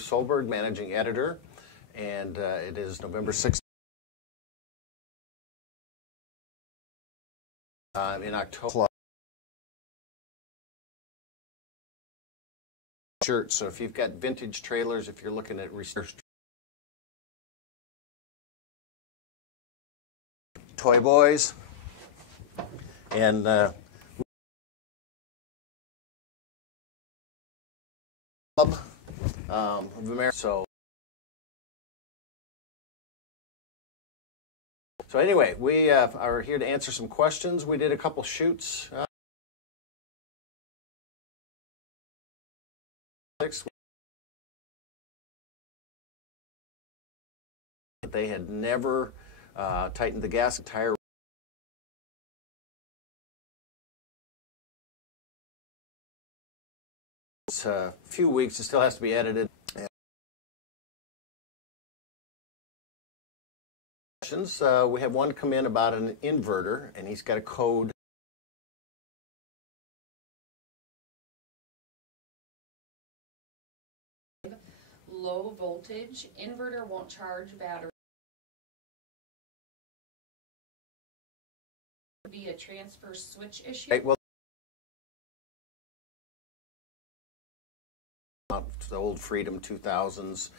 Solberg, managing editor, and it is November 6th. In October. So if you've got vintage trailers, if you're looking at research, Toy Boys, and Club of America. So anyway, we are here to answer some questions. We did a couple shoots. They had never tightened the gasket tire. It's a few weeks. It still has to be edited. We have one come in about an inverter, and he's got a code. Low voltage, inverter won't charge battery. Be a transfer switch issue. Right, well, the old Freedom 2000s,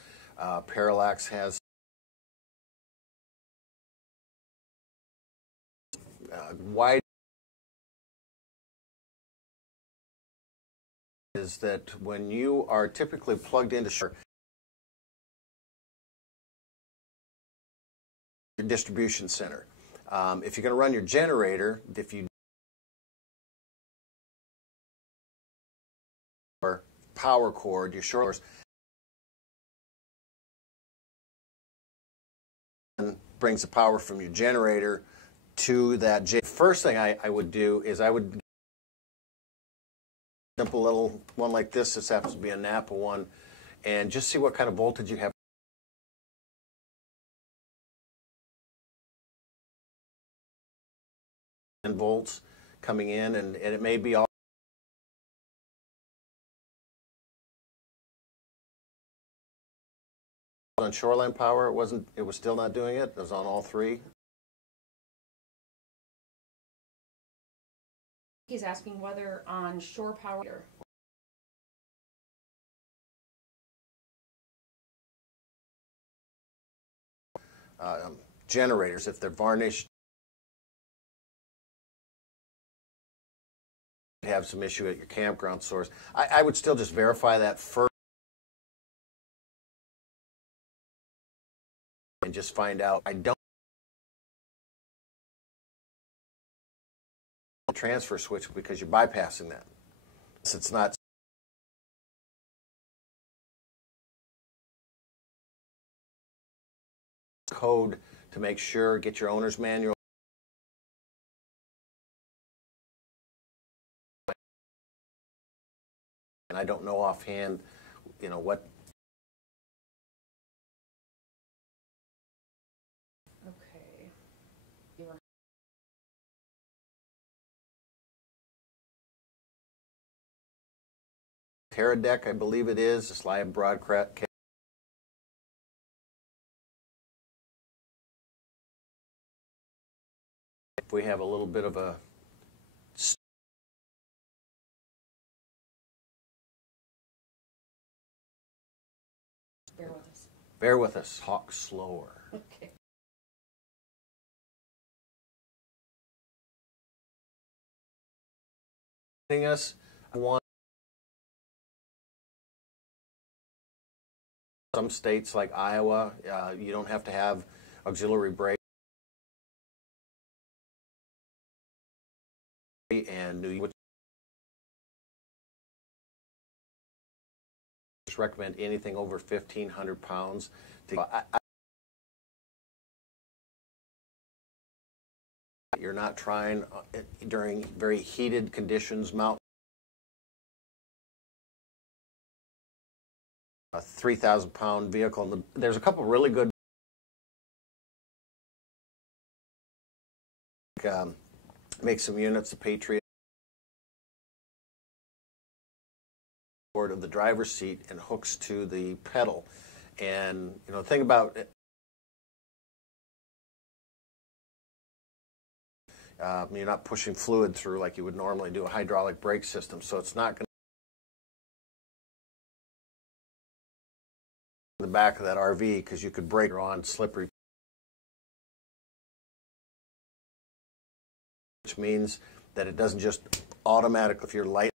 Parallax has wide. Is that when you are typically plugged into your distribution center, if you're going to run your generator, if you power cord, your short brings the power from your generator to that. First thing I would do is I would simple little one like this. This happens to be a Napa one, and just see what kind of voltage you have. Volts coming in, and it may be all on shoreline power. It was still not doing it. It was on all three. He's asking whether on shore power. Generators, if they're varnished, have some issue at your campground source. I would still just verify that first and just find out. I don't transfer switch because you're bypassing that. It's not code to make sure, get your owner's manual. And I don't know offhand, what. Okay. Terradeck, I believe it is, a slide broadcast. If we have a little bit of a bear with us. Bear with us. Talk slower. Okay. Us one. Some states like Iowa, you don't have to have auxiliary brake. And New York, just recommend anything over 1,500 pounds. You're not trying during very heated conditions. Mount a 3,000-pound vehicle. There's a couple really good. Make some units, the Patriot. of the driver's seat and hooks to the pedal. And the thing about it, you're not pushing fluid through like you would normally do a hydraulic brake system, so it's not going to the back of that RV because you could brake on slippery, which means that it doesn't just automatically, if you're light,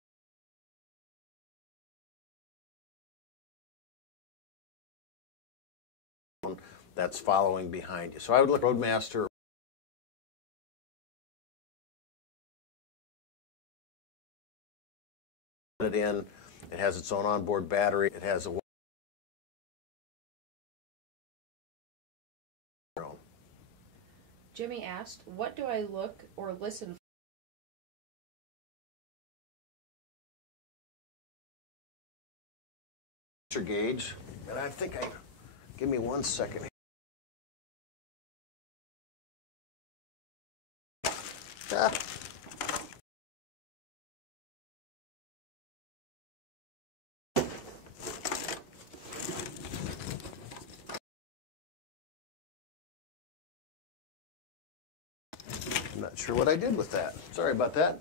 that's following behind you. So I would look Roadmaster. It in. It has its own onboard battery. It has a Jimmy asked, what do I look or listen for? Gauge. And I think give me 1 second. Ah. I'm not sure what I did with that. Sorry about that.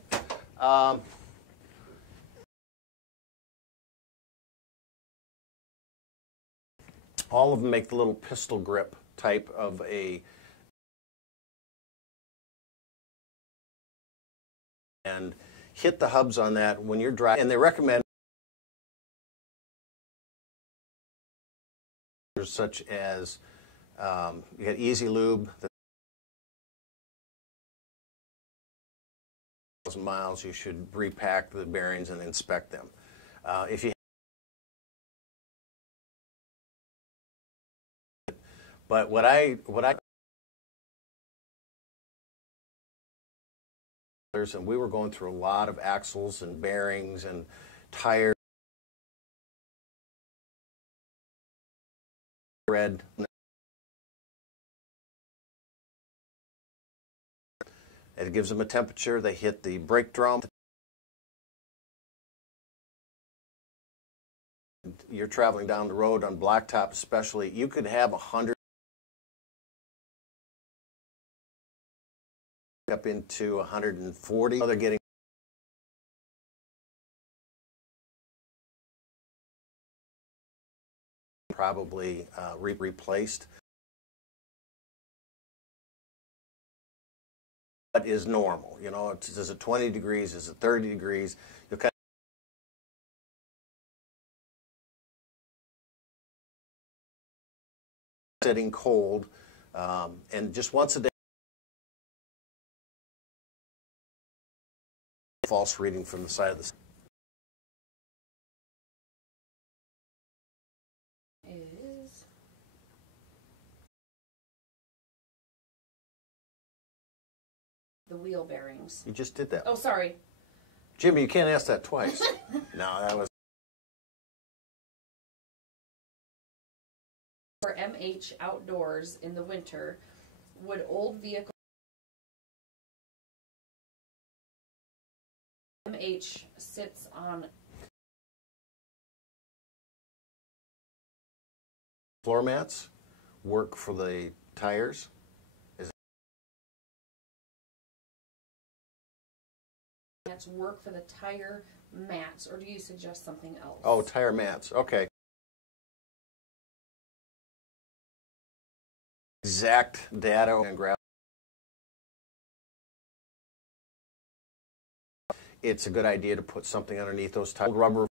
All of them make the little pistol grip type of a, and hit the hubs on that when you're driving. And they recommend such as you got Easy Lube. 1,000 miles, you should repack the bearings and inspect them. If you But what I and we were going through a lot of axles and bearings and tires. Red. It gives them a temperature. They hit the brake drum. You're traveling down the road on blacktop especially, you could have 100 up into 140. They're getting probably replaced. What is normal? Is it 20 degrees? Is it 30 degrees? You'll kind of sitting cold, and just once a day. False reading from the side of the is the wheel bearings. You just did that. Oh, sorry. Jimmy, you can't ask that twice. No, that was For MH outdoors in the winter, would old vehicle MH sits on floor mats work for the tires? mats work for the tire mats, or do you suggest something else? Oh, tire mats. Okay. Exact data and graph. It's a good idea to put something underneath those tires. Rubber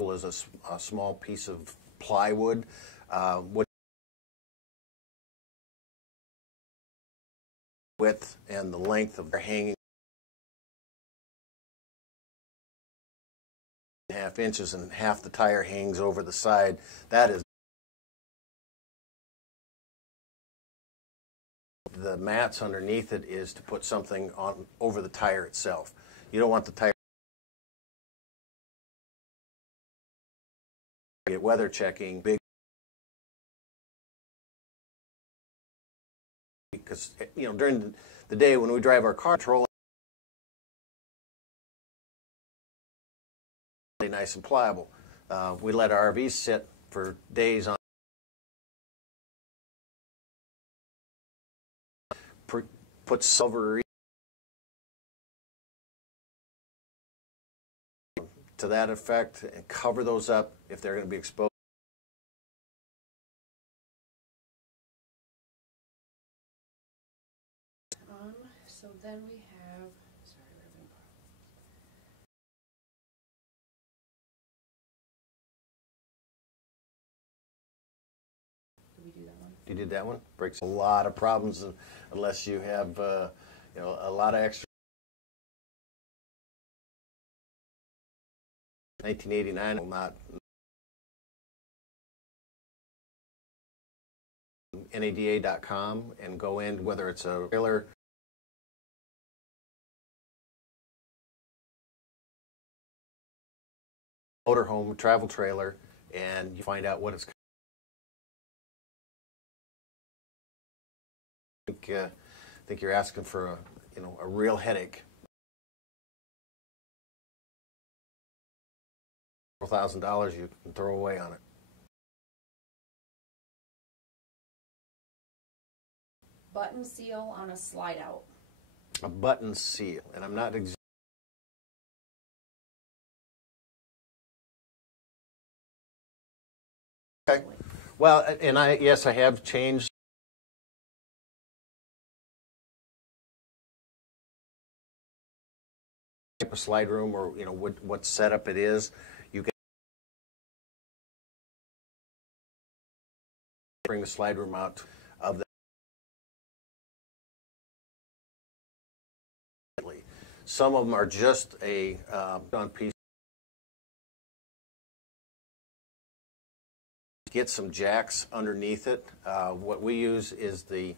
is a small piece of plywood. What width and the length of their hanging 1/2 inches, and half the tire hangs over the side. That is the mats underneath it is to put something on over the tire itself. You don't want the tire to get weather checking big, because during the day when we drive our car, trolling nice and pliable. We let our RVs sit for days on. Put silver to that effect and cover those up if they're going to be exposed. So then we have, sorry, we're having a problem. Did we do that one? You did that one? Breaks a lot of problems unless you have you know, a lot of extra. 1989 will not. NADA.com and go in, whether it's a trailer, motorhome, travel trailer, and you find out what it's. I think you're asking for a, you know, a real headache. $4,000 you can throw away on it. Button seal on a slide out. A button seal, and I'm not okay. Well, and yes, I have changed type of slide room, or you know what setup it is. You can bring the slide room out of the. Some of them are just a on piece. Get some jacks underneath it. What we use is the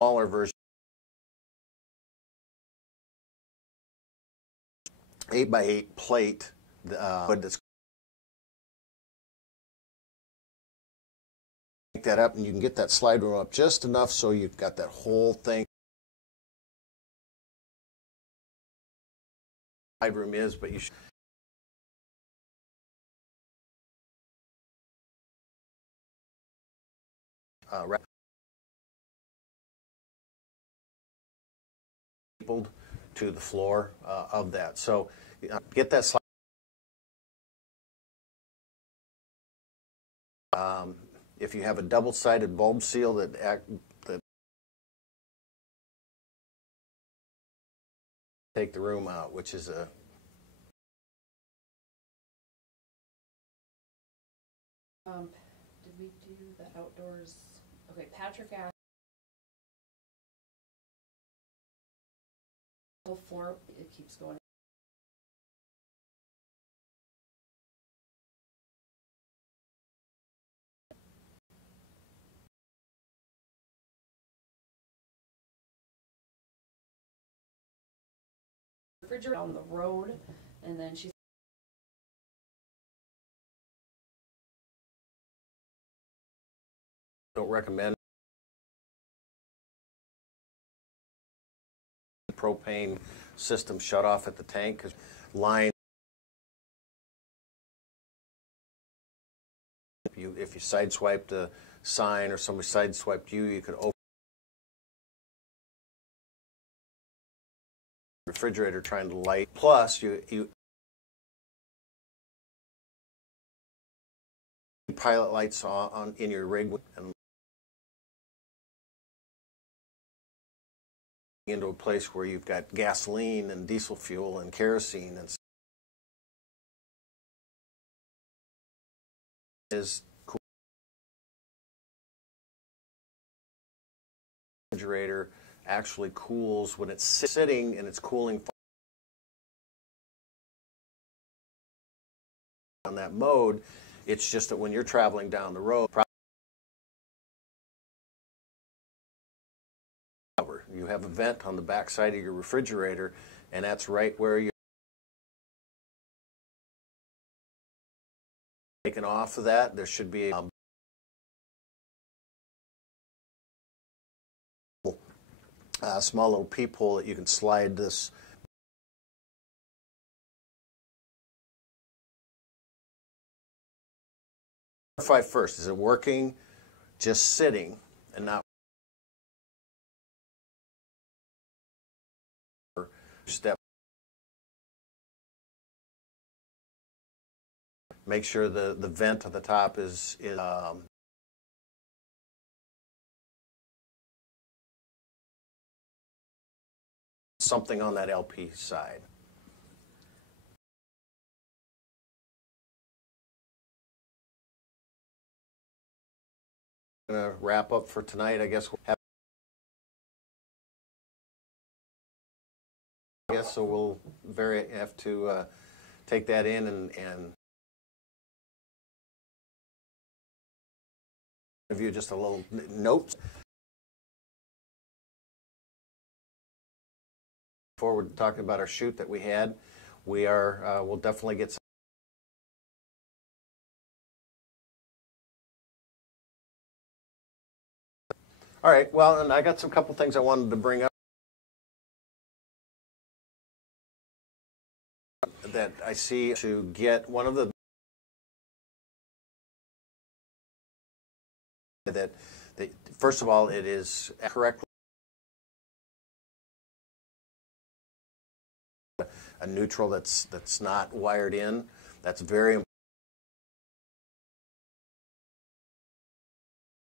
smaller version, 8x8 plate, that's pick that up, and you can get that slide room up just enough so you've got that whole thing. Slide room is, but you should. To the floor of that. So get that slide. If you have a double-sided bulb seal that take the room out, which is a did we do the outdoors? Okay, Patrick asked. Floor, it keeps going. Refrigerator on the road, and then she don't recommend propane system shut off at the tank because line. If you sideswiped a sign or somebody sideswiped you, you could open the refrigerator trying to light. Plus, you pilot lights on in your rig and into a place where you've got gasoline and diesel fuel and kerosene and is cool. Refrigerator actually cools when it's sitting and it's cooling on that mode. It's just that when you're traveling down the road, you have a vent on the back side of your refrigerator, and that's right where you're taken off of that. There should be a small little peephole that you can slide this. Verify first, is it working just sitting and not step? Make sure the vent at the top is something on that LP side. I'm going to wrap up for tonight. I guess so. We'll have to take that in and give you just a little note. Forward talking about our shoot that we had, we'll definitely get some. All right, well, and I got some couple things I wanted to bring up that I see to get one of the that first of all, it is correctly a neutral that's not wired in. That's very important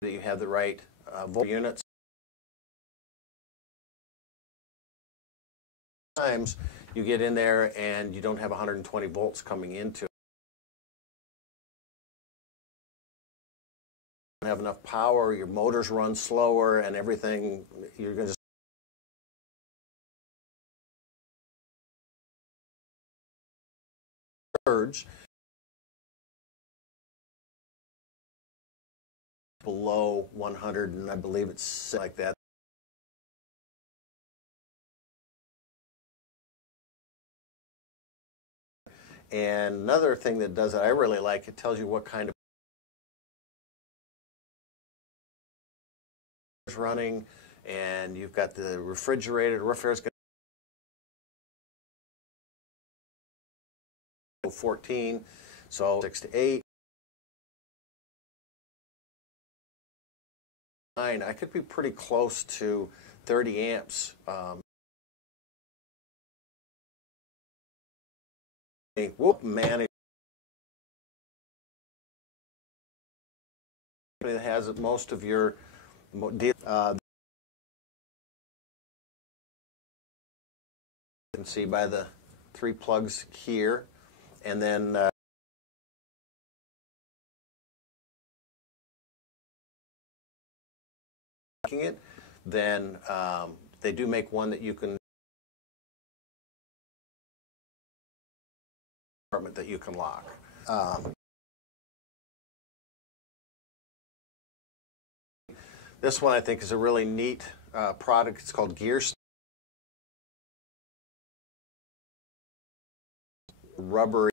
that you have the right volt units. Sometimes you get in there and you don't have 120 volts coming into it. You don't have enough power, your motors run slower and everything. You're going to surge below 100, and I believe it's like that. And another thing that does it, I really like, it tells you what kind of is running, and you've got the refrigerator. The refrigerator is going to 14, so 6 to 8. 9. I could be pretty close to 30 amps. Whoop, man. That has most of your you can see by the 3 plugs here, and then it, then they do make one that you can lock. This one I think is a really neat product. It's called Gear Rubbery.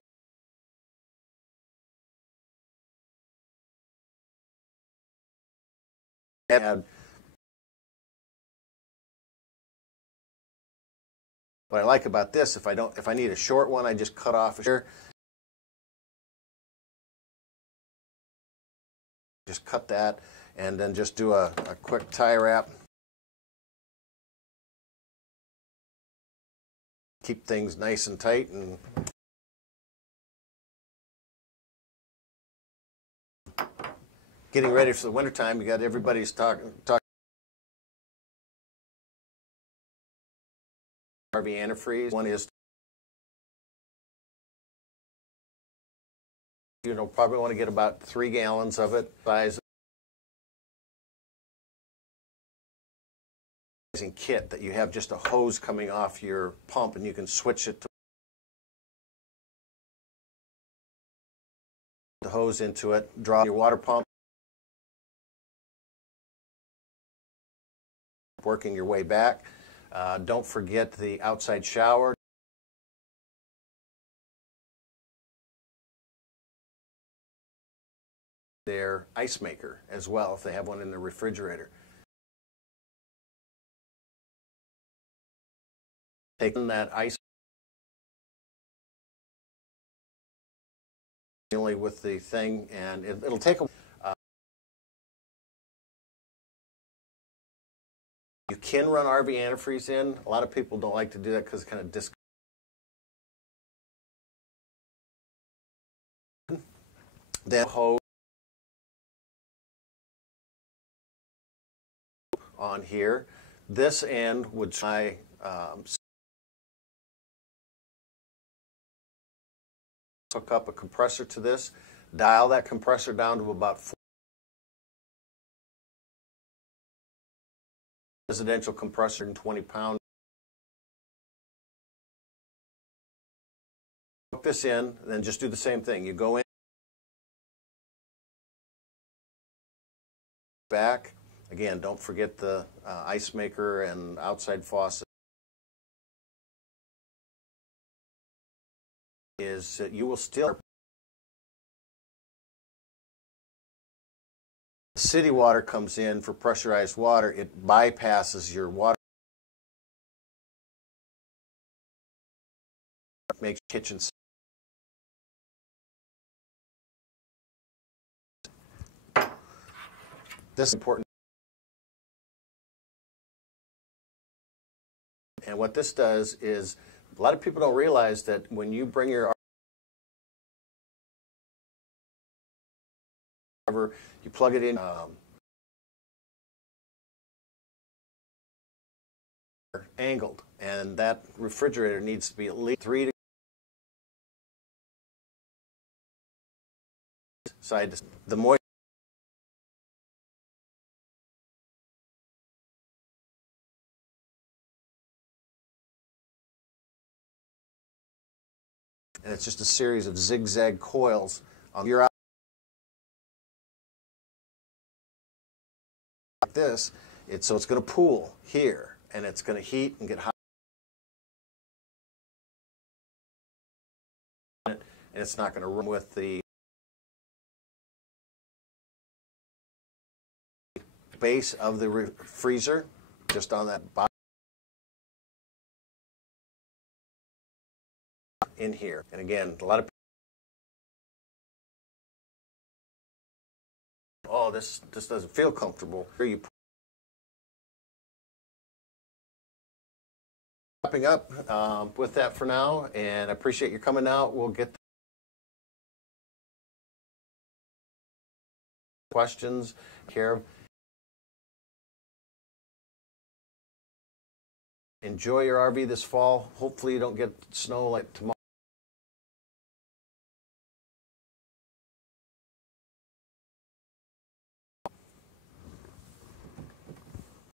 What I like about this, if I need a short one, I just cut off here. Just cut that, and then just do a quick tie wrap. Keep things nice and tight, and getting ready for the wintertime. You got everybody's talking RV antifreeze. One is, probably want to get about 3 gallons of it. Size kit that you have just a hose coming off your pump, and you can switch it to the hose into it, draw your water pump, working your way back. Don't forget the outside shower. Their ice maker as well, if they have one in the refrigerator. taking that ice only with the thing, and it'll take a you can run RV antifreeze in. A lot of people don't like to do that because it kind of then hose on here. This end would try hook up a compressor to this, dial that compressor down to about 4 residential compressor and 20 pounds. Hook this in, then just do the same thing. You go in, back. Again, don't forget the ice maker and outside faucet. Is that you will still city water comes in for pressurized water, it bypasses your water, makes kitchen. This is important. And what this does is, a lot of people don't realize that when you bring your you plug it in angled, and that refrigerator needs to be at least 3 side to the moisture. And it's just a series of zigzag coils on your like this. So it's going to pool here, and it's going to heat and get hot, and it's not going to run with the base of the freezer, just on that bottom in here. And again, a lot of oh, this doesn't feel comfortable. Here you wrapping up with that for now, and I appreciate you coming out. We'll get questions here. Enjoy your RV this fall. Hopefully you don't get snow like tomorrow.